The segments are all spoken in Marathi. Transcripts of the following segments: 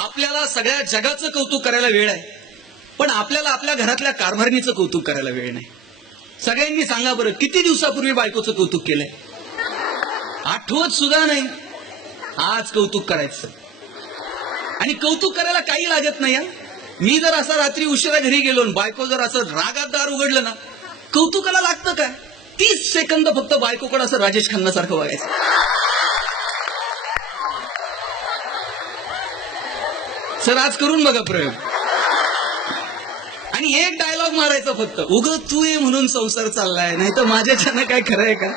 आपल्याला सगळ्या जगाचं कौतुक करायला वेळ आहे, पण आपल्याला आपल्या घरातल्या कारभारणीचं कौतुक करायला वेळ नाही. सगळ्यांनी सांगा बरं, किती दिवसापूर्वी बायकोचं कौतुक केलंय? आठवत सुद्धा नाही. आज कौतुक करायचं, आणि कौतुक करायला काही लागत नाही. मी जर असा रात्री उशिरा घरी गेलो, बायको जर असं रागात दार उघडलं ना, कौतुकाला लागतं काय? 30 सेकंद फक्त बायकोकडे असं राजेश खन्ना सारखं बघायचं. सर आज करून बघा प्रयोग, आणि एक डायलॉग मारायचा फक्त, उग तू ये म्हणून संसार चाललाय, नाही तर माझ्याच्यानं काय खरं आहे का?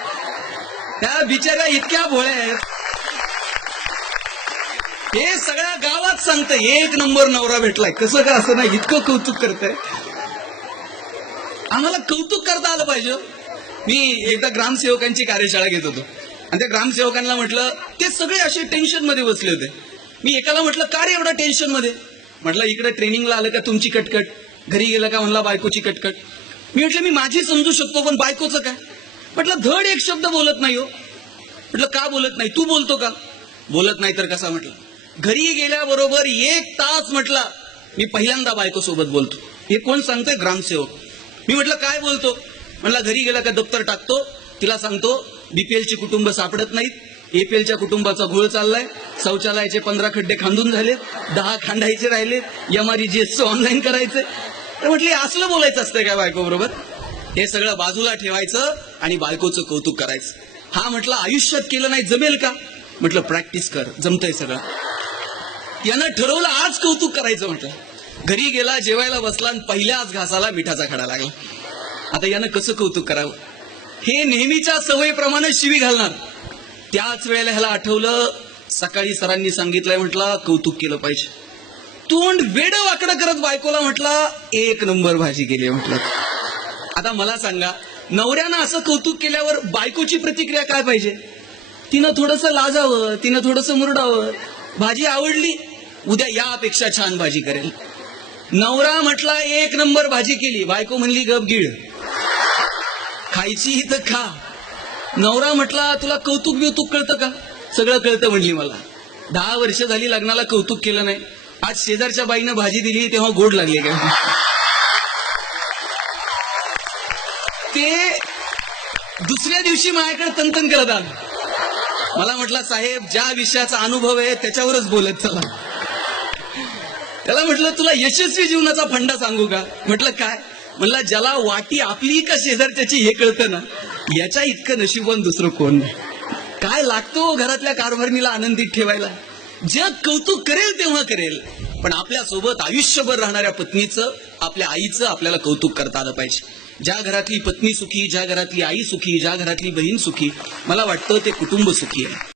त्या बिचाऱ्या इतक्या भोळ्या आहेत, हे सगळ्या गावात सांगतं एक नंबर नवरा भेटलाय. कसं का असं नाही, इतकं कौतुक करतंय. आम्हाला कौतुक करता आलं पाहिजे. मी एकदा ग्रामसेवकांची कार्यशाळा घेत होतो, आणि त्या ग्रामसेवकांना म्हटलं, ते सगळे असे टेन्शन मध्ये बसले होते. मी एकाला म्हटलं, का रे एवढा टेन्शन मध्ये? म्हटलं, इकडे ट्रेनिंगला आलं का तुमची कटकट, घरी गेलं का म्हणला बायकोची कटकट. मी म्हटलं, मी माझी समजू शकतो, पण बायकोचं काय? म्हटलं, धड एक शब्द बोलत नाही हो. म्हटलं, का बोलत नाही? तू बोलतो का? बोलत नाही तर कसा? म्हटलं, घरी गेल्याबरोबर 1 तास म्हटला मी पहिल्यांदा बायको सोबत बोलतो. हे कोण सांगतोय? ग्रामसेवक. मी म्हटलं, काय बोलतो? म्हणला, घरी गेला का दप्तर टाकतो, तिला सांगतो बीपीएलची कुटुंब सापडत नाहीत, एपीएलच्या कुटुंबाचा घोळ चाललाय, शौचालयाचे 15 खड्डे खांदून झाले, 10 खांडायचे राहिले, MREGS ऑनलाईन करायचे. तर म्हटले, असलं बोलायचं असतंय काय बायको बरोबर? हे सगळं बाजूला ठेवायचं आणि बायकोचं कौतुक करायचं. हा म्हटलं, आयुष्यात केलं नाही जमेल का? म्हटलं, प्रॅक्टिस कर, जमतंय सगळं. यानं ठरवलं आज कौतुक करायचं. म्हटलं, घरी गेला, जेवायला बसला, आणि पहिल्याच घासाला मिठाचा खडा लागला. आता यानं कसं कौतुक करावं? हे नेहमीच्या सवयीप्रमाणे शिवी घालणार. त्याच वेळेला ह्याला आठवलं, सकाळी सरांनी सांगितलंय, म्हटलं कौतुक केलं पाहिजे. तोंड वेडं वाकडं करत बायकोला म्हटला, 1 नंबर भाजी केली. म्हटलं, आता मला सांगा, नवऱ्यानं असं कौतुक केल्यावर बायकोची प्रतिक्रिया काय पाहिजे? तिनं थोडंसं लाजावं, तिनं थोडंसं मुरडावं. भाजी आवडली, उद्या यापेक्षा छान भाजी करेल. नवरा म्हटला 1 नंबर भाजी केली, बायको म्हणली गप गिळ, खायची तर खा. नवरा म्हटला, तुला कौतुक बिवतुक कळतं का? सगळं कळतं म्हणली मला. 10 वर्ष झाली लग्नाला, कौतुक केलं नाही. आज शेजारच्या बाईनं भाजी दिली तेव्हा गोड लागले का? ते दुसऱ्या दिवशी माझ्याकडे तंतन करत आलं. मला म्हटलं, साहेब ज्या विषयाचा अनुभव आहे त्याच्यावरच बोलत चला. त्याला म्हटलं, तुला यशस्वी जीवनाचा फंडा सांगू का? म्हटलं, काय? म्हणला, ज्याला वाटी आपली का शेजारच्याची हे कळतं ना, याच्या इतकं नशीबवान दुसरं कोण नाही. काय लागतो घरातल्या कारभारणीला आनंदित ठेवायला? जग कौतुक करेल तेव्हा करेल, पण आपल्या सोबत आयुष्यभर राहणाऱ्या पत्नीचं, आपल्या आईचं आपल्याला कौतुक करता आलं पाहिजे. ज्या घरातली पत्नी सुखी, ज्या घरातली आई सुखी, ज्या घरातली बहीण सुखी, मला वाटतं ते कुटुंब सुखी आहे.